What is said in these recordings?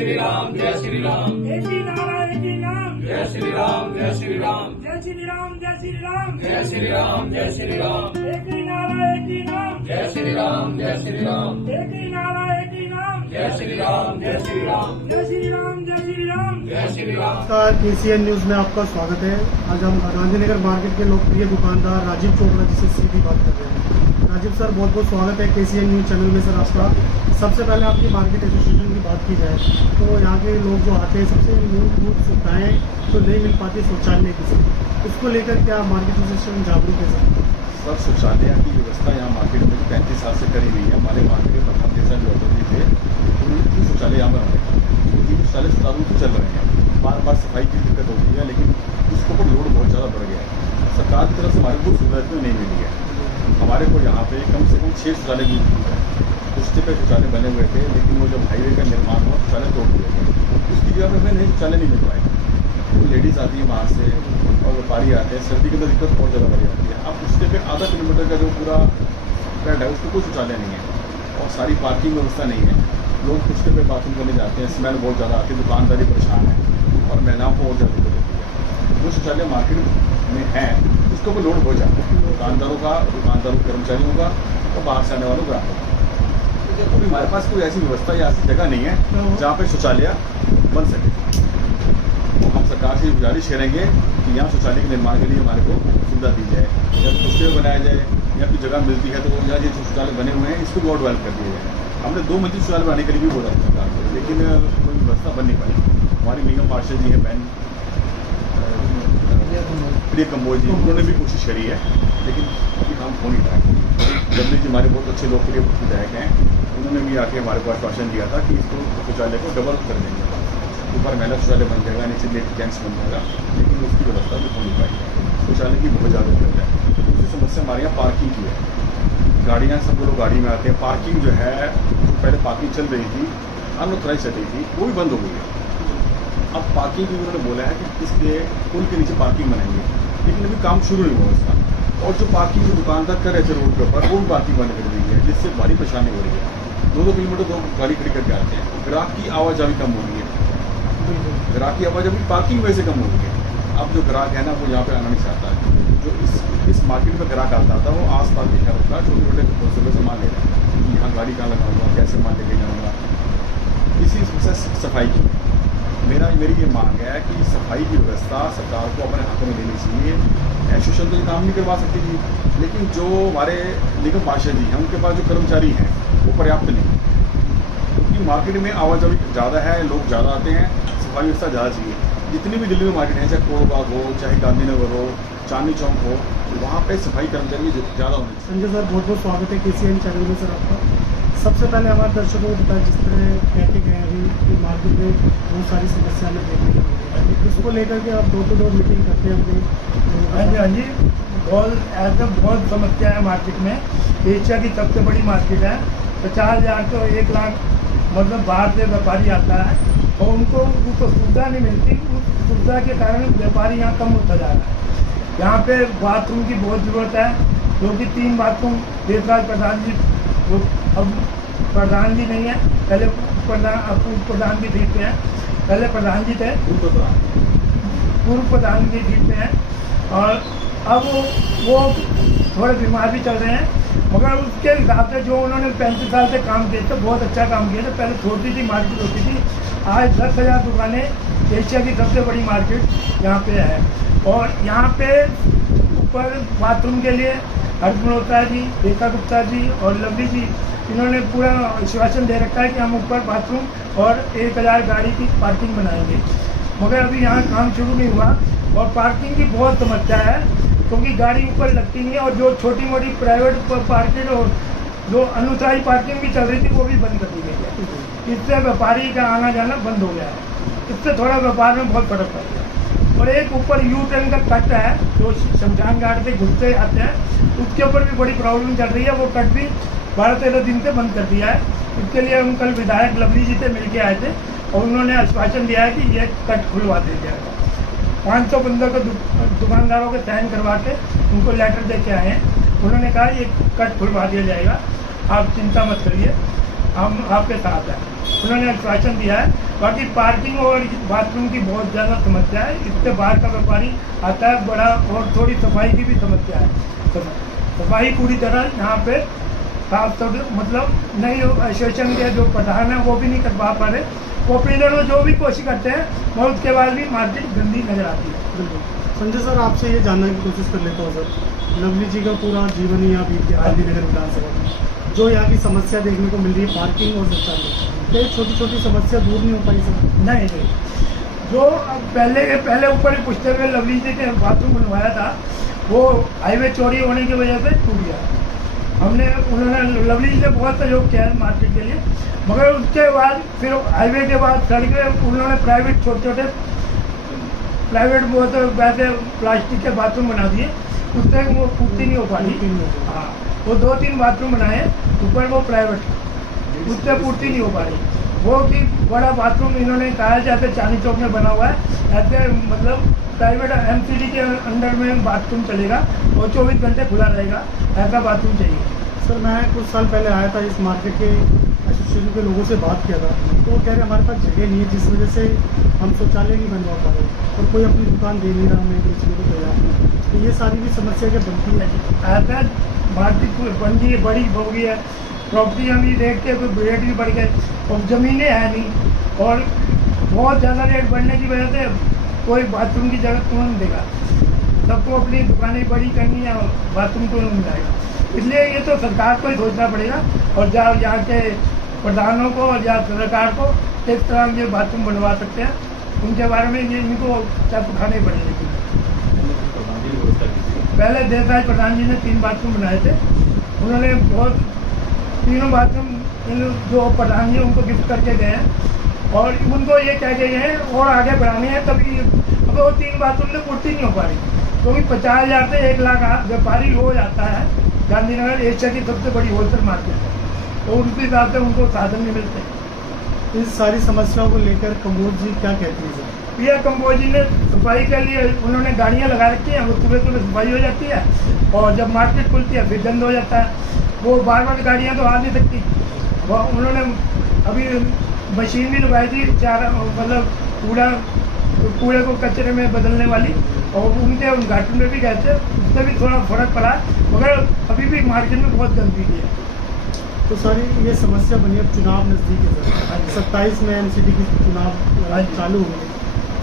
श्री राम, जय श्री राम, एक ही नारा एक ही नाम, जय श्री राम, जय श्री राम, जय श्री राम, जय श्री राम, जय श्री राम, जय श्री राम, एक ही नारा एक ही नाम, जय श्री राम, जय श्री राम, एक ही नारा एक ही नाम, जय श्री राम, जय श्री राम, जय श्री राम, जय श्री राम, जय श्री राम। नमस्कार, KCN न्यूज में आपका स्वागत है। आज हम गांधीनगर मार्केट के लोकप्रिय दुकानदार राजीव चोपड़ा जी से सीधी बात कर रहे हैं। राजीव सर, बहुत बहुत स्वागत है KCN न्यूज चैनल में। सर, आपका सबसे पहले आपकी मार्केट एसोसिएशन की बात की जाए तो यहाँ के लोग जो आते हैं सबसे मूलभूत सुविधाएँ तो नहीं मिल पाती शौचालय की, उसको लेकर क्या मार्केट एसोसिएशन जागरूक है? सर, शौचालय की व्यवस्था यहाँ मार्केट में 35 साल से करी हुई है। हमारे मार्केट के प्रधान जैसा जो अध्यक्ष थे उन्हीं शौचालय यहाँ पर रहे, शौचालय सुचारू रूप से चल रहे हैं। बार बार सफाई की दिक्कत होती है, लेकिन उसके ऊपर लोड बहुत ज़्यादा बढ़ गया है। सरकार की तरफ से हमारे को सुविधा इतनी नहीं मिली है। हमारे को यहाँ पे कम से कम 6 शौचालय मिल चुके हैं। कुछ पे शौचालय बने हुए थे, लेकिन वो जब हाईवे का निर्माण हुआ शौचालय तोड़ दिए गए। उसकी जगह पर हमें शौचालय नहीं मिल पाए। तो लेडीज़ आती है वहाँ से और व्यापारी आते हैं। सर्दी के अंदर दिक्कत बहुत ज़्यादा बढ़ जाती है। अब उसके पे आधा किलोमीटर का जो पूरा पेड़ है उसमें कोई शौचालय नहीं है और सारी पार्किंग व्यवस्था नहीं है। लोग कुश्ते पे बाथरूम करने जाते हैं, स्मेल बहुत ज़्यादा आती है, दुकानदारी परेशान है और महिलाओं को और ज़्यादा दिक्कत होती है। जो शौचालय मार्केट में है उसके ऊपर लोड हो जाता है दुकानदारों कर्मचारियों का और बाहर से आने वालों ग्राहकों का। अभी हमारे पास कोई ऐसी व्यवस्था या ऐसी जगह नहीं है जहाँ पे शौचालय बन सके। तो हम सरकार से गुजारिश करेंगे कि यहाँ शौचालय के निर्माण के लिए हमारे को सुविधा दी जाए, या कुश्ते बनाया जाए या कोई जगह मिलती है तो यहाँ जो शौचालय बने हुए हैं इसको भी और डेवलप कर दिया जाए। हमने 2 मंजिल शौचालय बनाने के लिए भी बोला सरकार को, लेकिन कोई व्यवस्था बन नहीं पाई। हमारी निगम पार्षद जी हैं बहन प्रिय कंबोज जी, उन्होंने भी कोशिश करी है, लेकिन अभी काम हो नहीं रहा। डब्ल्यू जी हमारे बहुत अच्छे लोकप्रिय विधायक हैं, उन्होंने भी आके हमारे को आश्वासन दिया था कि इसको शौचालय को डबल कर देंगे, ऊपर महिला शौचालय बन जाएगा, नीचे लेडीज जेंट्स बन जाएगा, लेकिन उसकी व्यवस्था भी हो नहीं पाई। शौचालय की बहुत ज़्यादा दिक्कत है। दूसरी समस्या हमारे यहाँ पार्किंग की है। गाड़ियाँ सब लोग गाड़ी में आते हैं, पार्किंग जो है जो पहले पार्किंग चल रही थी अनऑथराइज चल रही थी वो भी बंद हो गई है। अब पार्किंग भी उन्होंने बोला है कि इसलिए पुल के नीचे पार्किंग बनाएंगे, लेकिन अभी काम शुरू नहीं हुआ उसका। और जो पार्किंग जो दुकानदार कर रहे थे रोड के ऊपर वो भी पार्किंग बंद कर दी है, जिससे भारी परेशानी हो रही है। 2-2 किलोमीटर 2 गाड़ी खड़ी करके आते हैं। ग्राहक की आवाजाही कम हो रही है, ग्राहक की आवाजाही पार्किंग वजह से कम हो रही है। अब जो ग्राहक है ना वो यहाँ पे आना नहीं चाहता है। जो इस मार्केट में ग्राहक आता था वो आस पास देखा होता है, छोटे छोटे होलसेलर से माल ले रहे हैं कि यहाँ गाड़ी कहाँ लगाऊंगा, कैसे माल लेके जाऊँगा। इसी समस्या सफाई की मेरी ये मांग है कि सफाई की व्यवस्था सरकार को अपने हाथों में लेनी चाहिए। एसोसिएशन तो ये काम नहीं करवा सकती थी, लेकिन जो हमारे निगम पार्षद जी हैं उनके पास जो कर्मचारी हैं वो पर्याप्त नहीं, क्योंकि मार्केट में आवाजाही ज़्यादा है, लोग ज़्यादा आते हैं, सफाई व्यवस्था ज़्यादा चाहिए। जितनी भी दिल्ली में मार्केट है, चाहे कोड़बाग हो, चाहे गांधीनगर हो, चांदनी चौक हो, वहाँ पे सफाई कर्मचारी ज़्यादा होने चाहिए। संजय सर, बहुत बहुत स्वागत है KCN चैनल में। सर, आपका सबसे पहले हमारे दर्शकों को बताया जिस तरह कहते गए अभी कि मार्केट में बहुत सारी समस्या में देखने को मिली है, इसको लेकर के आप डोर टू डोर मीटिंग करते हैं अपने? हाँ जी, बहुत समस्या है मार्केट में। एशिया की सबसे बड़ी मार्केट है। 50,000 से 1 लाख मतलब बाहर से व्यापारी आता है और उनको सुविधा नहीं मिलती। उस सुविधा के कारण व्यापारी यहाँ कम होता जा रहा है। यहाँ पे बाथरूम की बहुत ज़रूरत है, जो कि 3 बाथरूम देशराज प्रधान जी, वो अब प्रधान जी नहीं है, पहले पूर्व प्रधान की सीट पे हैं, पहले प्रधान जी थे, पूर्व प्रधान की सीट पे हैं और अब वो थोड़े बीमार भी चल रहे हैं। मगर उसके हिसाब से जो उन्होंने 35 साल से काम किए थे, बहुत अच्छा काम किया था। पहले छोटी सी मार्केट होती थी, आज 10,000 दुकानें, एशिया की सबसे बड़ी मार्केट यहाँ पे है। और यहाँ पे ऊपर बाथरूम के लिए हर्ष मल्होत्रा जी, रेखा गुप्ता जी और लवली जी, इन्होंने पूरा आश्वासन दे रखा है कि हम ऊपर बाथरूम और 1000 गाड़ी की पार्किंग बनाएंगे। मगर अभी यहाँ काम शुरू नहीं हुआ और पार्किंग की बहुत समस्या है, क्योंकि गाड़ी ऊपर लगती नहीं है। और जो छोटी मोटी प्राइवेट पार्किंग और जो अनुसारी पार्किंग भी चल रही थी वो भी बंद कर दी गई है। इससे व्यापारी का आना जाना बंद हो गया है। इससे थोड़ा व्यापार में बहुत फर्क पड़ गया। और एक ऊपर यू टर्न का कट है जो शमशान घाट से घुसते आते हैं, उसके ऊपर भी बड़ी प्रॉब्लम चल रही है। वो कट भी 12-13 दिन से बंद कर दिया है। इसके लिए हम कल विधायक लवली जी से मिल के आए थे और उन्होंने आश्वासन दिया है कि ये कट खुलवा दिया जाएगा। 500 बंदों को दुकानदारों के साइन करवा के उनको लेटर दे के आए हैं। उन्होंने कहा ये कट खुलवा दिया जाएगा, आप चिंता मत करिए। हम आपके साथ हैं, उन्होंने आश्वासन दिया है। बाकी पार्किंग और बाथरूम की बहुत ज़्यादा समस्या है, इससे बाहर का व्यापारी आता है बड़ा, और थोड़ी सफाई की भी समस्या है। सफाई पूरी तरह यहाँ पे साफ सुथरा, मतलब नहीं, एसोसिएशन के जो प्रधान है वो भी नहीं कर पा रहे, वो अपनी तरफ जो भी कोशिश करते हैं, और उसके बाद भी मार्केट गंदी नजर आती है। बिल्कुल। संजय सर, आपसे ये जानने की कोशिश कर लेता हूँ सर, लवली जी का पूरा जीवन ही यहाँ बीत गया गांधीनगर विधानसभा में, जो यहाँ की समस्या देखने को मिल रही है पार्किंग और शौचालय, क्या छोटी छोटी समस्या दूर नहीं हो पाई सर? नहीं, जो पहले ऊपर ही पूछते हुए लवली जी के बाथरूम बनवाया था, वो हाईवे चोरी होने की वजह से टूट गया। उन्होंने लवली जी ने बहुत सहयोग किया है मार्केट के लिए, मगर उसके बाद फिर हाईवे के बाद सड़कें उन्होंने प्राइवेट छोटे प्राइवेट बहुत वैसे प्लास्टिक के बाथरूम बना दिए, उससे वो पूर्ति नहीं हो पा रही। हाँ, वो 2-3 बाथरूम बनाए ऊपर, वो प्राइवेट, उससे पूर्ति नहीं हो पा रही। वो कि बड़ा बाथरूम इन्होंने कहा जैसे चांदनी चौक में बना हुआ है, ऐसे मतलब प्राइवेट MCD के अंडर में बाथरूम चलेगा और 24 घंटे खुला रहेगा, ऐसा बाथरूम चाहिए। सर, मैं कुछ साल पहले आया था, इस मार्केट के एसोसिएशन के लोगों से बात किया था, तो वो कह रहे हमारे पास जगह नहीं है, जिस वजह से हम शौचालय नहीं बनवा पा रहे और कोई अपनी दुकान दे नहीं रहा हमें बेचने को तैयार नहीं। तो ये सारी भी समस्या क्या बनती है? ऐसा मार्केट बन गई है, बड़ी हो गई है, प्रॉपर्टी हम ये देख के रेट भी बढ़ गए और ज़मीनें है नहीं, और बहुत ज़्यादा रेट बढ़ने की वजह से कोई बाथरूम की जगह कौन देगा, सबको अपनी दुकानें बड़ी करनी है, बाथरूम को नहीं मिलेगा। इसलिए ये तो सरकार को ही सोचना पड़ेगा, और यहाँ के प्रधानों को और या सरकार को किस तरह ये बाथरूम बनवा सकते हैं, उनके बारे में ये इनको सब उठाने पड़ेंगे। पहले देसाई प्रधान जी ने 3 बाथरूम बनाए थे, उन्होंने बहुत तीनों बाथरूम जो प्रधान जी उनको गिफ्ट करके गए हैं, और उनको ये कह गए हैं और आगे बढ़ाने हैं, तभी अब वो 3 बाथरूम में पूर्ति नहीं हो पा रही, क्योंकि 50,000 से 1 लाख व्यापारी हो जाता है। गांधीनगर एशिया की सबसे बड़ी होलसेल मार्केट है, तो उनके हिसाब से उनको साधन नहीं मिलते। इस सारी समस्याओं को लेकर कंबोज जी क्या कहती है सर? पीआर कंबोज जी ने सफाई के लिए उन्होंने गाड़ियाँ लगा रखी हैं, वो सुबह सफाई हो जाती है, और जब मार्केट खुलती है फिर बंद हो जाता है। वो बार गाड़ियाँ तो आ नहीं सकती, वो उन्होंने अभी मशीन भी लगाई थी, मतलब कूड़े को कचरे में बदलने वाली, और उनके उद्घाटन में भी गए थे, उससे भी थोड़ा फर्क पड़ा, मगर अभी भी मार्केट में बहुत गंदगी है। तो सारी ये समस्या बनी, अब चुनाव नज़दीक है सर, 27 में MCD की चुनाव चालू होंगे,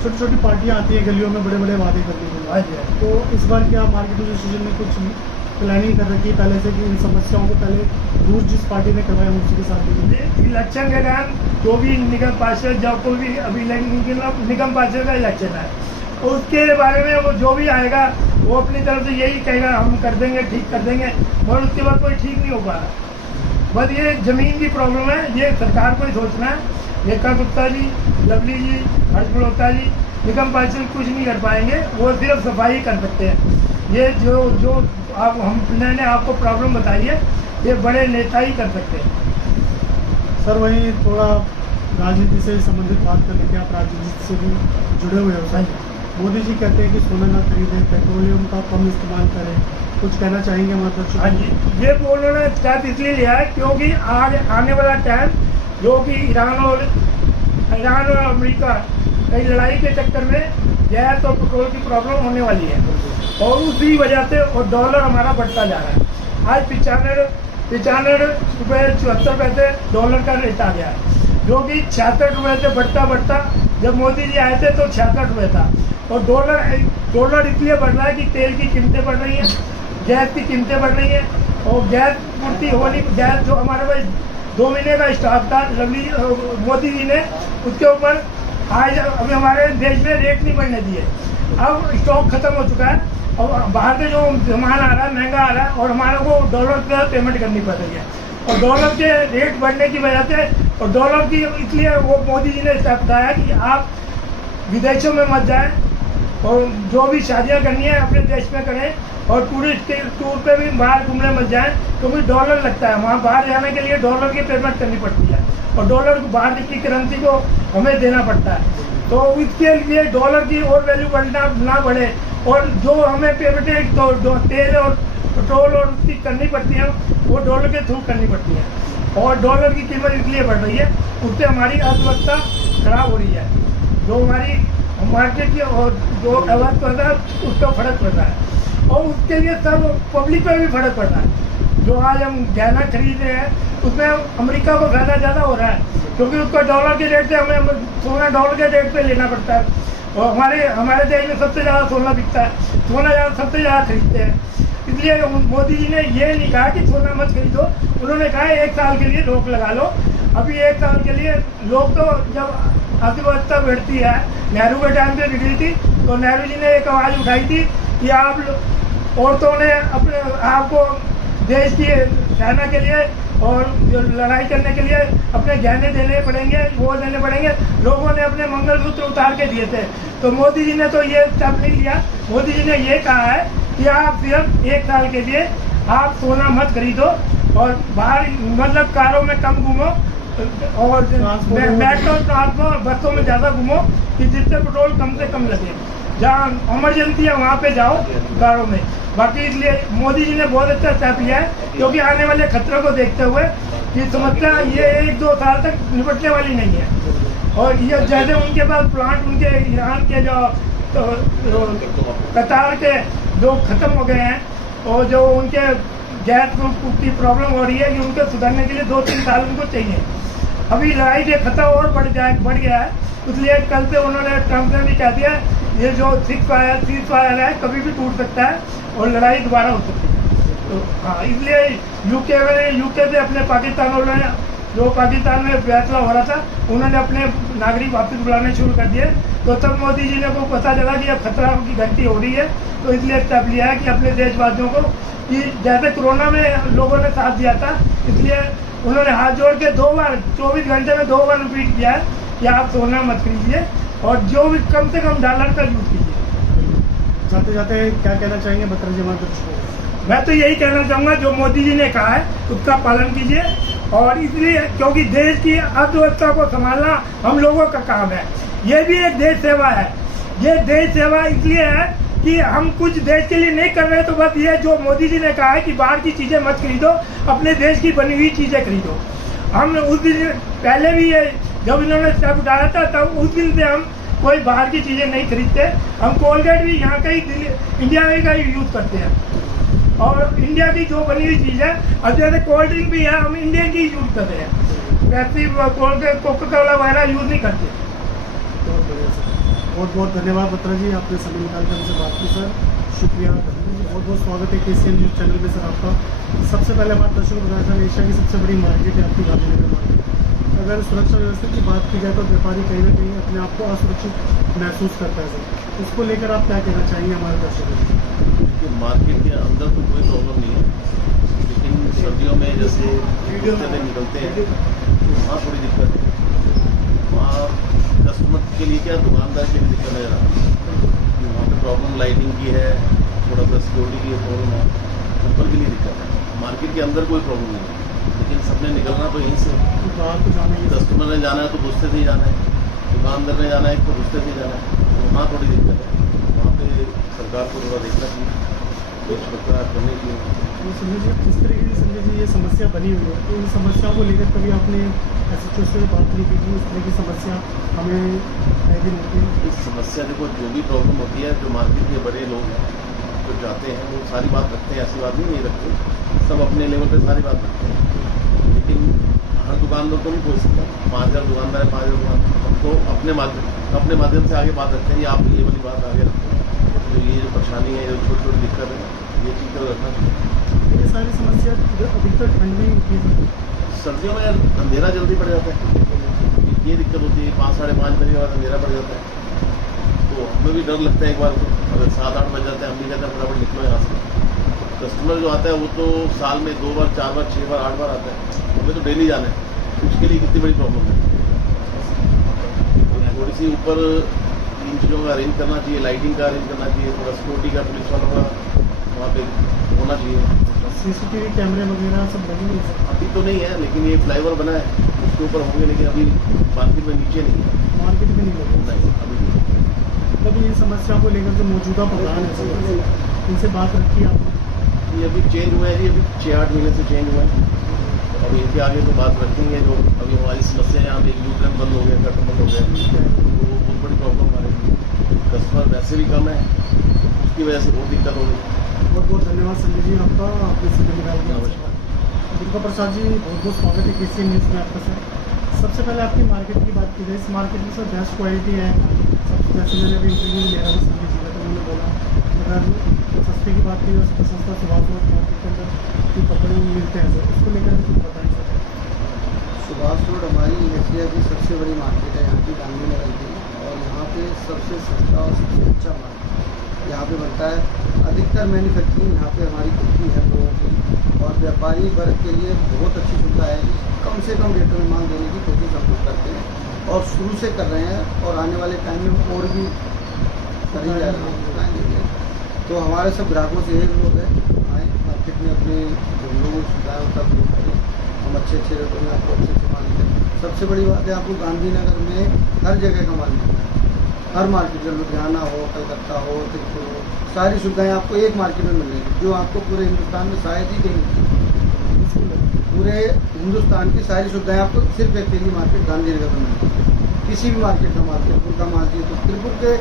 छोटी छोटी पार्टियां आती हैं गलियों में बड़े बड़े वादे करने के लिए, तो इस बार क्या मार्केट एसोसिएशन ने कुछ प्लानिंग कर रखी है पहले से कि इन समस्याओं को पहले दूर जिस पार्टी ने करवाया उसी के साथ? इलेक्शन के टाइम जो भी निगम पार्षद, जब कोई भी अभी निगम पार्षद का इलेक्शन है, उसके बारे में वो जो भी आएगा वो अपनी तरफ से यही कहेगा हम कर देंगे, ठीक कर देंगे, और उसके बाद कोई ठीक नहीं हो पा रहा। बस ये ज़मीन की प्रॉब्लम है, ये सरकार को ही सोचना है। रेखा गुप्ता जी, लवली जी, हर्ष मल्होत्रा जी, निगम पार्षद कुछ नहीं कर पाएंगे, वो सिर्फ सफाई कर सकते हैं। ये जो आप हमने आपको प्रॉब्लम बताई है, ये बड़े नेता ही कर सकते हैं। सर, वहीं थोड़ा राजनीति से संबंधित बात कर लेते हैं, आप राजनीति से भी जुड़े हुए हो सर। मोदी जी कहते हैं कि सोना ना खरीदें, पेट्रोलियम का कम इस्तेमाल करें, कुछ कहना चाहेंगे मतलब? हाँ जी, ये उन्होंने स्टेप इसलिए लिया है क्योंकि आने वाला टाइम जो कि ईरान और अमेरिका की लड़ाई के चक्कर में गैस और पेट्रोल की प्रॉब्लम होने वाली है, और उसी वजह से और डॉलर हमारा बढ़ता जा रहा है। आज 95 रुपये 74 पैसे डॉलर का रेट आ गया है, जो कि 66 रुपये से बढ़ता जब मोदी जी आए थे तो 66 रुपये था, और डॉलर इसलिए बढ़ रहा है कि तेल की कीमतें बढ़ रही हैं, गैस की कीमतें बढ़ रही हैं, और गैस पूर्ति होने, गैस जो हमारे पास 2 महीने का स्टॉक था मोदी जी ने, उसके ऊपर आज अभी हमारे देश में रेट नहीं बढ़ने दिए। अब स्टॉक खत्म हो चुका है, और बाहर से जो सामान आ रहा है महंगा आ रहा है, और हमारे को डॉलर पे पेमेंट करनी पड़ रही है, और डॉलर के रेट बढ़ने की वजह से, और डॉलर की इसलिए वो मोदी जी ने स्टेप उठाया कि आप विदेशों में मत जाएं, और जो भी शादियां करनी है अपने देश में करें, और टूरिस्ट के टूर पे भी बाहर घूमने मत जाएं, क्योंकि डॉलर लगता है वहाँ, बाहर जाने के लिए डॉलर की पेमेंट करनी पड़ती है, और डॉलर बाहर की करेंसी को हमें देना पड़ता है। तो इसके लिए डॉलर की और वैल्यू बढ़ना ना बढ़े, और जो हमें पेमेंट तो तेल और पेट्रोल और उसकी करनी पड़ती है वो डॉलर के थ्रू करनी पड़ती है, और डॉलर की कीमत इसलिए बढ़ रही है, उससे हमारी अर्थव्यवस्था खराब हो रही है। जो हमारी मार्केट की और जो अर्थव्यवस्था है उसका फर्क पड़ रहा है, और उसके लिए सब पब्लिक पर भी फर्क पड़ रहा है। जो आज हम गहना खरीद रहे हैं उसमें अमेरिका को फायदा ज़्यादा हो रहा है, क्योंकि उसका डॉलर के रेट से हमें सोना डॉलर के रेट पे लेना पड़ता है। और हमारे देश में सबसे ज़्यादा सोना बिकता है, सोना सबसे ज़्यादा खरीदते हैं। इसलिए मोदी जी ने ये नहीं कहा कि सोना मत खरीदो, उन्होंने कहा 1 साल के लिए रोक लगा लो। अभी 1 साल के लिए लोग तो जब अर्थव्यवस्था बढ़ती है, नेहरू के टाइम पे बिगड़ी थी, तो नेहरू जी ने एक आवाज़ उठाई थी कि आप औरतों ने अपने आपको देश की सेना के लिए और जो लड़ाई करने के लिए अपने गहने देने पड़ेंगे, वो देने पड़ेंगे। लोगों ने अपने मंगलसूत्र उतार के दिए थे, तो मोदी जी ने तो ये स्टेप नहीं लिया। मोदी जी ने ये कहा है कि आप सिर्फ 1 साल के लिए आप सोना मत खरीदो और बाहर मतलब कारों में कम घूमो और मेट्रो ट्रांसपोर्ट बसों में ज़्यादा घूमो कि जिससे पेट्रोल कम से कम लगे। जहाँ इमरजेंसी है वहाँ पे जाओ कारों में। बाकी इसलिए मोदी जी ने बहुत अच्छा स्टेप लिया है, क्योंकि आने वाले खतरों को देखते हुए कि समस्या ये 1-2 साल तक निपटने वाली नहीं है। और ये जैसे उनके पास प्लांट उनके ईरान के जो कतार के जो ख़त्म हो गए हैं, और जो उनके गैस की प्रॉब्लम हो रही है कि उनको सुधारने के लिए 2-3 साल उनको चाहिए। अभी लड़ाई के खतरा और बढ़ गया है, इसलिए कल से उन्होंने ट्रंप ने भी कह दिया ये जो सीज फायर है कभी भी टूट सकता है और लड़ाई दोबारा हो सकती है। तो हाँ, इसलिए यूके से अपने पाकिस्तान वालों जो पाकिस्तान में फैसला हो रहा था, उन्होंने अपने नागरिक वापस बुलाने शुरू कर दिए। तो तब मोदी जी ने को पता चला कि अब खतरा की घंटी हो रही है, तो इसलिए स्टेप लिया है कि अपने देशवासियों को कि जैसे कोरोना में लोगों ने साथ दिया था, इसलिए उन्होंने हाथ जोड़ के 2 बार 24 घंटे में 2 बार रिपीट किया है कि आप सोना मत खरीदिए और जो भी कम से कम डॉलर का यूज कीजिए। जाते जाते क्या कहना चाहेंगे बत्र जमात को? मैं तो यही कहना चाहूँगा, जो मोदी जी ने कहा है उसका पालन कीजिए। और इसलिए क्योंकि देश की अर्थव्यवस्था को संभालना हम लोगों का काम है, ये भी एक देश सेवा है। ये देश सेवा इसलिए है कि हम कुछ देश के लिए नहीं कर रहे, तो बस ये जो मोदी जी ने कहा है कि बाहर की चीज़ें मत खरीदो, अपने देश की बनी हुई चीज़ें खरीदो। हम उस दिन पहले भी ये जब इन्होंने स्टेप उठाया था, तब उस दिन से हम कोई बाहर की चीज़ें नहीं खरीदते। हम कोलगेट भी यहाँ का ही इंडिया का ही यूज़ करते हैं, और इंडिया की जो बनी हुई चीज़ है, अब जैसे कोल्ड ड्रिंक भी है हम इंडिया की यूज़ करते हैं, पेप्सी कोलगेट कोका कोला वगैरह यूज़ नहीं करते। बहुत बढ़िया सर, बहुत बहुत धन्यवाद बत्रा जी, आपने समय निकाल कर हमसे बात की सर, शुक्रिया। बहुत बहुत स्वागत है KCN न्यूज़ चैनल में सर आपका। सबसे पहले बात दर्शकों को बताना, एशिया की सबसे बड़ी मार्केट है आपकी गांधीनगर मार्केट। अगर सुरक्षा व्यवस्था की बात की जाए तो व्यापारी कहीं ना कहीं अपने आप को असुरक्षित महसूस करता है सर, इसको लेकर आप क्या कहना चाहेंगे हमारे दर्शकों को? कि मार्केट के अंदर तो कोई प्रॉब्लम नहीं है, लेकिन सर्दियों में जैसे में निकलते हैं तो वहाँ थोड़ी दिक्कत है। वहाँ कस्टमर के लिए क्या, दुकानदार के लिए दिक्कत नजर आता है। वहाँ पे प्रॉब्लम लाइटिंग की है, थोड़ा सा सिक्योरिटी की प्रॉब्लम है, ऊपर के लिए दिक्कत है। मार्केट के अंदर कोई प्रॉब्लम नहीं है, लेकिन सबने निकलना तो यहीं से, बाहर तो जाना ही, कस्टमर ने जाना है तो घुसते से ही जाना है, दुकानदार ने जाना है तो घुसते से ही जाना है। तो वहाँ थोड़ी दिक्कत है, वहाँ पे सरकार को थोड़ा देखना चाहिए, कुछ बरकरार करने की। तो संजय जी, जिस तरीके से संजय जी ये समस्या बनी हुई है, तो इन समस्याओं को लेकर कभी आपने SHO से बात नहीं की? इस तरह की समस्या हमें है दिन होती है। इस समस्या देखो, जो भी प्रॉब्लम होती है, जो मार्केट के बड़े लोग हैं जो जाते हैं वो सारी बात रखते हैं, ऐसी बात नहीं रखते, सब अपने लेवल पे सारी बात रखते हैं। लेकिन हर दुकानदार को नहीं पूछ सकता, 5000 दुकानदार है, 5000 दुकान हमको अपने माध्यम से आगे बात रखते हैं, आप ये वाली बात आगे रखते हैं। तो ये जो परेशानी है, जो छोटी छोटी दिक्कत है, ये चीज़ को रखना चाहिए। ये सारी समस्या अधिकतर ठंड में ही होती है। सर्दियों में अंधेरा जल्दी पड़ जाता है, ये दिक्कत होती है, 5 साढ़े 5 बजे के बाद अंधेरा पड़ जाता है, तो हमें भी डर लगता है। एक बार तो अगर 7-8 बज जाते हैं, हम भी कहते हैं फटाफट निकलो यहाँ से। कस्टमर जो आता है वो तो साल में 2 बार 4 बार 6 बार 8 बार आता है, हमें तो डेली जाना है। उसके लिए कितनी बड़ी प्रॉब्लम है। थोड़ी सी ऊपर इन चीज़ों का अरेंज करना चाहिए, लाइटिंग का अरेंज करना चाहिए, थोड़ा सिक्योरिटी का, पुलिस वालों का वहाँ पे होना चाहिए। CCTV कैमरे वगैरह सब लगे हुए हैं? अभी तो नहीं है, लेकिन ये फ्लाईओवर बना है उसके ऊपर होंगे, लेकिन अभी मार्केट में नीचे नहीं है। मार्केट में नहीं लगे? नहीं, अभी नहीं। तब इन समस्या को लेकर जो मौजूदा प्रधान है सर, इनसे बात रखी आपने? ये अभी चेंज हुआ है जी, अभी 6-8 महीने से चेंज हुआ है, अब इनके आगे तो बात रखेंगे। जो अभी हमारी समस्या है, यहाँ पे यू टर्न बंद हो गया, कट बंद हो गया, तो वो बहुत बड़ी प्रॉब्लम हमारे लिए। कस्टमर वैसे भी कम है, उसकी वजह से बहुत दिक्कत हो गई। बहुत बहुत धन्यवाद संजय जी आपका, आपने समय निकाल दिया। नमस्कार। दुर्गा प्रसाद जी बहुत बहुत स्वागत है KCN न्यूज़ में आपका सर। सबसे पहले आपकी मार्केट की बात की जाए, इस मार्केट में सर बेस्ट क्वालिटी है। सब जैसे मैंने अभी इंटरव्यू में लिया था संजय जी का, तो उन्होंने बोला अगर सस्ते की बात की जाए तो सस्ता सुभाष रोड मार्केट के अंदर जो कपड़े मिलते हैं सर, उसको लेकर कुछ बताएं सर। सुभाष रोड हमारी एशिया की सबसे बड़ी मार्केट है, यहाँ की गांधीनगर की, और यहाँ पे सबसे सस्ता और सबसे अच्छा माल यहाँ पे बनता है। अधिकतर मैन्युफैक्चरिंग यहाँ पे हमारी खुद की है लोगों की, और व्यापारी वर्ग के लिए बहुत अच्छी सुविधा है कि कम से कम रेटों में माल देने की कोशिश हम लोग करते हैं और शुरू से कर रहे हैं, और आने वाले टाइम में हम और भी करें जा रहे हैं। तो हमारे सब ग्राहकों से यही अनुरोध है, आए मार्केट में अपने जो लोगों को सुविधा है उसका प्रयोग करें। हम अच्छे अच्छे रेटों में आपको अच्छे अच्छे माल देते हैं। सबसे बड़ी बात है, आपको गांधीनगर में हर जगह का माल मिलता है। हर मार्केट में, लुधियाना हो, कलकत्ता हो, तिरपुर हो, सारी सुविधाएं आपको एक मार्केट में मिलेंगी, जो आपको पूरे हिंदुस्तान में शायद ही कहीं मिलती है। पूरे हिंदुस्तान की सारी सुविधाएं आपको सिर्फ अकेली मार्केट गांधीनगर में मिलेगी। किसी भी मार्केट का माल, तिरपुर का माल चाहिए तो तिरपुर के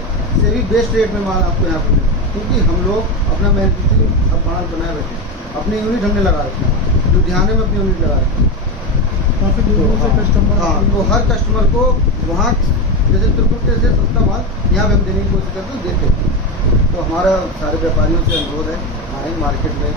से भी बेस्ट रेट में माल आपको यहाँ पर मिलेगा, क्योंकि हम लोग अपना मैन्युफैक्चरिंग अब माल बनाए बैठे हैं। अपनी यूनिट हमने लगा रखे हैं, लुधियाने में अपनी यूनिट लगा रखी है। काफ़ी दूर से कस्टमर। हाँ, तो हर कस्टमर को वहाँ जैसे तिरपुर के से सस्ता माल यहाँ पे हम देने की कोशिश करते हैं, देते हैं। तो हमारा सारे व्यापारियों से अनुरोध है, आए मार्केट में